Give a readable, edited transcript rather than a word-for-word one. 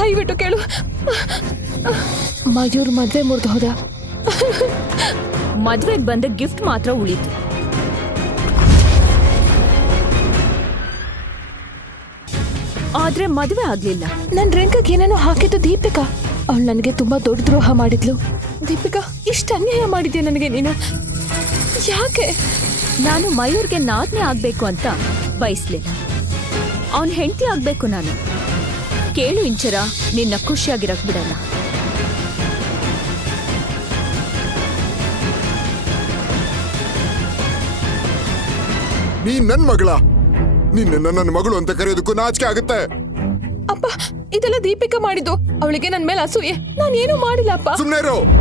ದಯವಿಟ್ಟು ಕೇಳು. ಮಯೂರ್ ಮದ್ವೆ ಮುರಿದು ಹೋದ. ಮದ್ವೆಗೆ ಬಂದ ಗಿಫ್ಟ್ ಮಾತ್ರ ಉಳಿತು. ಆದ್ರೆ ಮದ್ವೆ ಆಗ್ಲಿಲ್ಲ. ನನ್ ರೆಂಕಗೆ ಏನೇನೋ ಹಾಕಿದ್ದು ದೀಪಿಕಾ. ಅವಳು ನನಗೆ ತುಂಬಾ ದೊಡ್ಡ ದ್ರೋಹ ಮಾಡಿದ್ಲು. ದೀಪಿಕಾ, ಇಷ್ಟು ಅನ್ಯಾಯ ಮಾಡಿದ್ಯಾ ನನಗೆ ನೀನು. ಯಾಕೆ? ನಾನು ಮಯೂರ್ಗೆ ನಾದ್ನೆ ಆಗ್ಬೇಕು ಅಂತ ಬಯಸ್ಲಿಲ್ಲ. ಅವನ್ ಹೆಂಡತಿ ಆಗ್ಬೇಕು ನಾನು. ಕೇಳು ಇಂಚರ, ನಿನ್ನ ಖುಷಿಯಾಗಿರಕ್ ಬಿಡಲ್ಲ. ನೀನ್ ನನ್ ಮಗಳ. ನಿನ್ನ ನನ್ನ ಮಗಳು ಅಂತ ಕರೆಯೋದಕ್ಕೂ ನಾಚಿಕೆ ಆಗುತ್ತೆ. ಅಪ್ಪ, ಇದೆಲ್ಲ ದೀಪಿಕಾ ಮಾಡಿದ್ದು. ಅವಳಿಗೆ ನನ್ ಮೇಲೆ ಅಸೂಯೆ. ನಾನೇನು ಮಾಡಿಲ್ಲ ಅಪ್ಪ. ಸುಮ್ನೆ ಇರು.